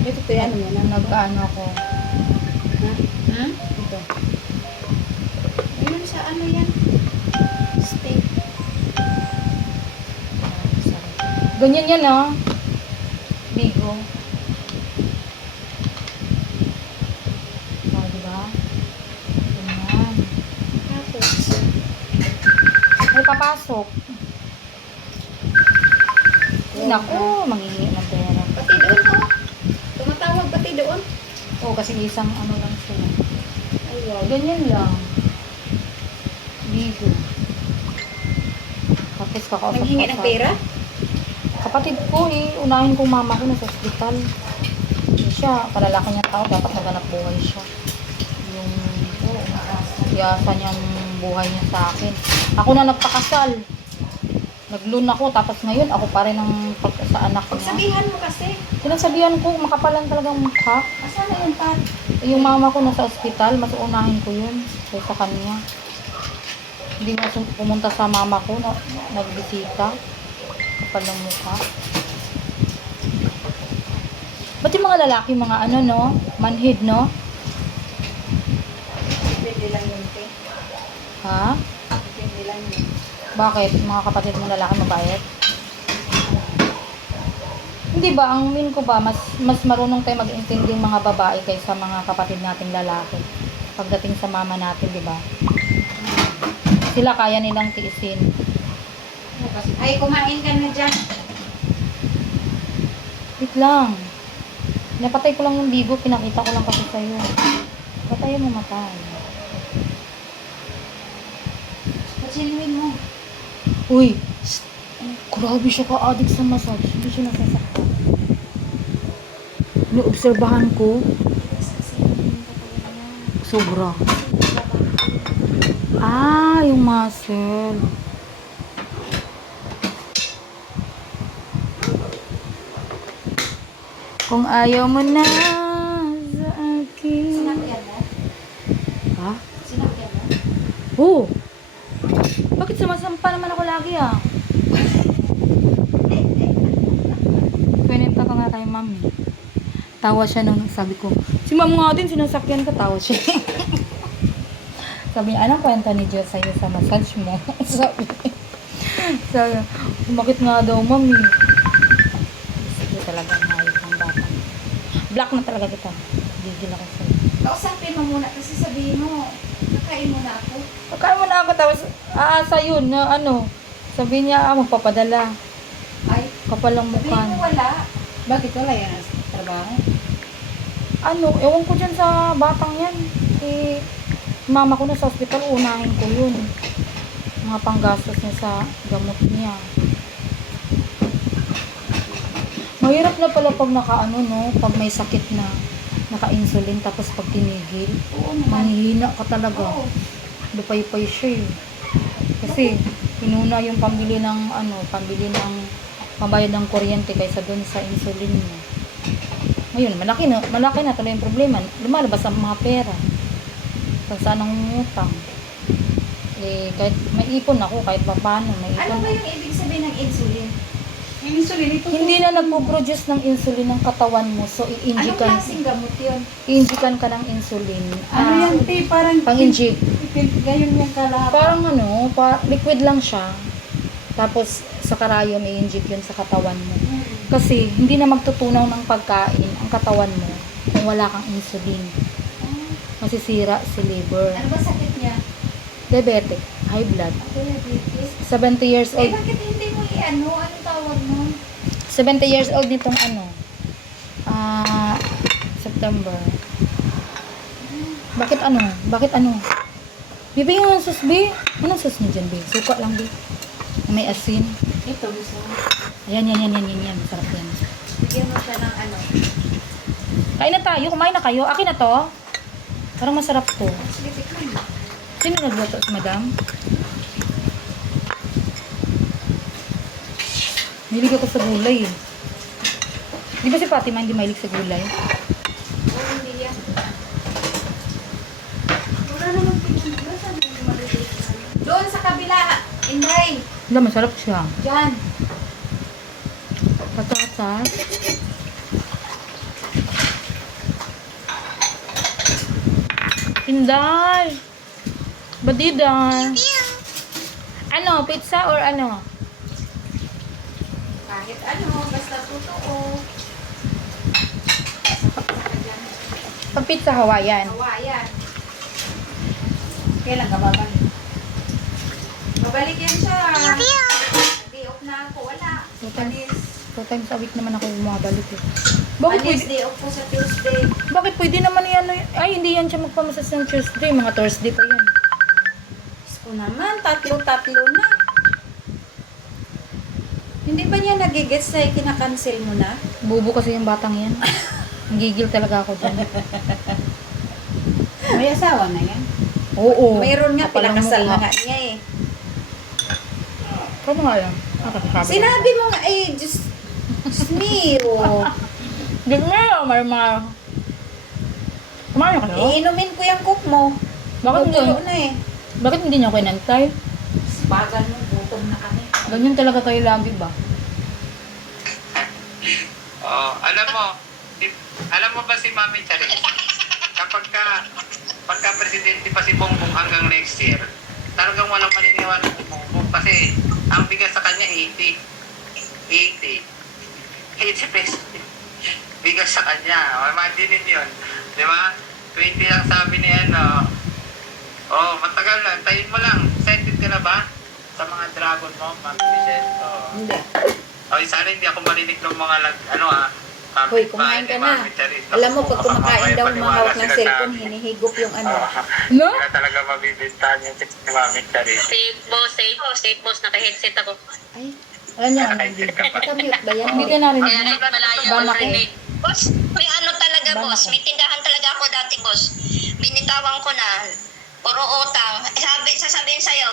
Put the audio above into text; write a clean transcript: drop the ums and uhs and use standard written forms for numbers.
Ito to yan, yan. Nag-ano ako. Ha? Hmm? Ito. Ayun sa ano yan? Steak. Sarap. Ganyan yan ah. Bigo. Oh, diba? Ganyan. Tapos, May papasok. Naku, manghihingi ng pera. pati doon oh. Tumatawag pati doon. Oo, kasi isang ano lang sila. Ay, wow. Ganyan lang. Bigo. Tapos kakausap Naghingi ko ng sa- pera? Kapatid ko eh, unahin kong mama ko nasa ospital. Siya, kalalaki niyang tao, dapat maghanap buhay siya. Yung siyasa niyang buhay niya sa akin. Ako na nagpakasal. Nag-loan ako, tapos ngayon ako pa rin ang sa anak niya. Pagsabihan mo kasi. Sinasabihan ko, makapalan talagang mukha. Asan na yun, Pat? Yung mama ko nasa ospital, mas unahin ko yun kaysa kanya. Hindi nga pumunta sa mama ko, nagbisita. Kapal ng mukha. Ba't yung mga lalaki, mga ano, no? Manhid, no? Depende lang yun, te. Ha? Depende lang yun. Bakit? Mga kapatid mo lalaki mabait? Hindi ba, ang min ko ba, mas marunong tayo mag-intindi yung mga babae kaysa mga kapatid nating lalaki. Pagdating sa mama natin, di ba? Sila kaya nilang tiisin. Ay, kumain ka na dyan. Wait lang. Napatay ko lang yung bigo, pinakita ko lang kasi sa'yo. Patayin mo matay. Patsinuin mo. Uy! Shh! Grabe siya ka-addict sa massage. Hindi siya nasasaktan. Naobserbahan ko, sobra. Ah, yung muscle. Kung ayaw mo na sa akin. Sinakyan mo? Ha? Sinakyan mo? Oo. Bakit sumasampa naman ako lagi ah? Kwenta ka nga kay mami. Tawa siya nung sabi ko, si ma'am nga din sinasakyan ka, tawa siya. Sabi niya, anong kwenta ni Diyos sa'yo sa massage mo? sabi, umakit nga daw mami. Sige talaga, hayop ng bata. Black na talaga kita. Gigil ako sa'yo. Kausapin mo muna kasi sabihin mo, kakain mo na ako. Pagkaan mo na ako, tapos aasa yun na ano. Sabi niya, magpapadala. Ay, Kapal ang sabihin mukha. mo wala. Bakit wala yan ang trabaho? Ano, ewan ko dyan sa batang yan. Si mama ko na sa hospital, unahin ko yun. Mga panggastos niya sa gamot niya. Mahirap na pala pag nakaano, no? Pag may sakit na, naka-insulin, tapos pag tinigil, Oo naman. manghihina ka talaga. Oo. Lupay-pay siya eh. Kasi, pinuna yung pambili ng, ano, pambili ng mabayad ng kuryente kaysa dun sa insulin niya. Ngayon, malaki na tuloy yung problema. Lumalabas ang mga pera. Kung saan ang utang. Eh, kahit may ipon ako, kahit pa paano, may Ano ipon. ba yung ibig sabihin ng insulin? Yung insulin, ito Hindi na nagpo-produce ng insulin ng katawan mo. So, Anong i-injikan. klaseng gamot yun? I-injikan ka ng insulin. Ano yan, te? Parang Pang-inject. gayon yung kalahap. Parang ano, liquid lang siya. Tapos, sa karayom, i-inject yun sa katawan mo. Kasi, hindi na magtutunaw ng pagkain ang katawan mo kung wala kang insulin. Masisira si liver. Ano ba sakit niya? Diabetic, high blood. Diabetes. 70 years Eh, old. bakit hindi mo i-ano? Anong tawag mo? 70 years old nitong ano. September. Bakit ano? Bakit ano? Bibigyan mo ng sus, B. Anong sus mo dyan, B? Suka lang, B. May asin. Ito, gusto mo. Ayan. Sarap yan. Bigyan mo siya ng ano. Kain na tayo. Kumain na kayo. Akin na to. Parang masarap to. Sige, tikman mo. Sino nagluto? Si madam? Mahilig ako sa gulay eh. Di ba si Fatima hindi mahilig sa gulay? Oo, hindi yan. Wala naman pinagula. Saan mo maliliit na? Doon sa kabila. Inday. Wala, masarap siya. Diyan. Patatas. Inday. Badida. Ano, pizza or ano? Kahit ano, basta totoo. Pag pizza Hawaiian. Hawayan. Kailan ka babalik? Babalik yan siya. Day off na ako. Wala. Alis. 2 times a week naman ako bumabalik eh. Bakit Alis pwede, day off po sa Tuesday. bakit pwede naman yan? Ay, hindi yan siya magpamasas ng Tuesday. Mga Thursday pa yan. Diyos ko naman, tatlo-tatlo na. Hindi ba niya nagigets na kinakancel mo na? Bubo kasi yung batang yan. Gigil talaga ako dyan. May asawa na yan. Oo. Mayroon nga, Kapalang pinakasal mukha. na nga niya eh. Kano nga lang? Nakakasabi. Sinabi mo nga eh, just me, oh. Diyos mo yun, marama. Kumain ka na? Iinumin ko yung cook mo. Bakit hindi? Tutulo na eh. Bakit hindi niyo kinantay? Bagal mo, gutom na kami. Ganyan talaga kayo lagi ba? Oh, alam mo ba si Mami Charis? Pagka presidente pa si Bongbong hanggang next year, talagang walang maniniwala si Bongbong kasi ang bigas sa kanya 80 pesos. Bigas sa kanya. Imagine yun. Di ba? 20 lang sabi ni ano. Oh, matagal lang. Tayin mo lang. Excited ka na ba? Sa mga dragon mo, Mami Michelle? Oh. Hindi. Oh, sana hindi ako marinig ng mga Hoy, kumain ka na. Alam mo, pag kumakain daw mahawak ng cellphone, hinihigop yung ano. No? Kaya talaga mabibintahan yung si Mami Charis. Safe boss, naka-headset ako. Ay, alam niyo, ano, hindi. Pakamute ba yan? Hindi ka narinig. Kaya kahit malayo Bamak ang eh. rinig. Boss, may ano talaga, Banak boss. ka. May tindahan talaga ako dati, boss. Binitawan ko na. Puro utang. Sasabihin sa'yo,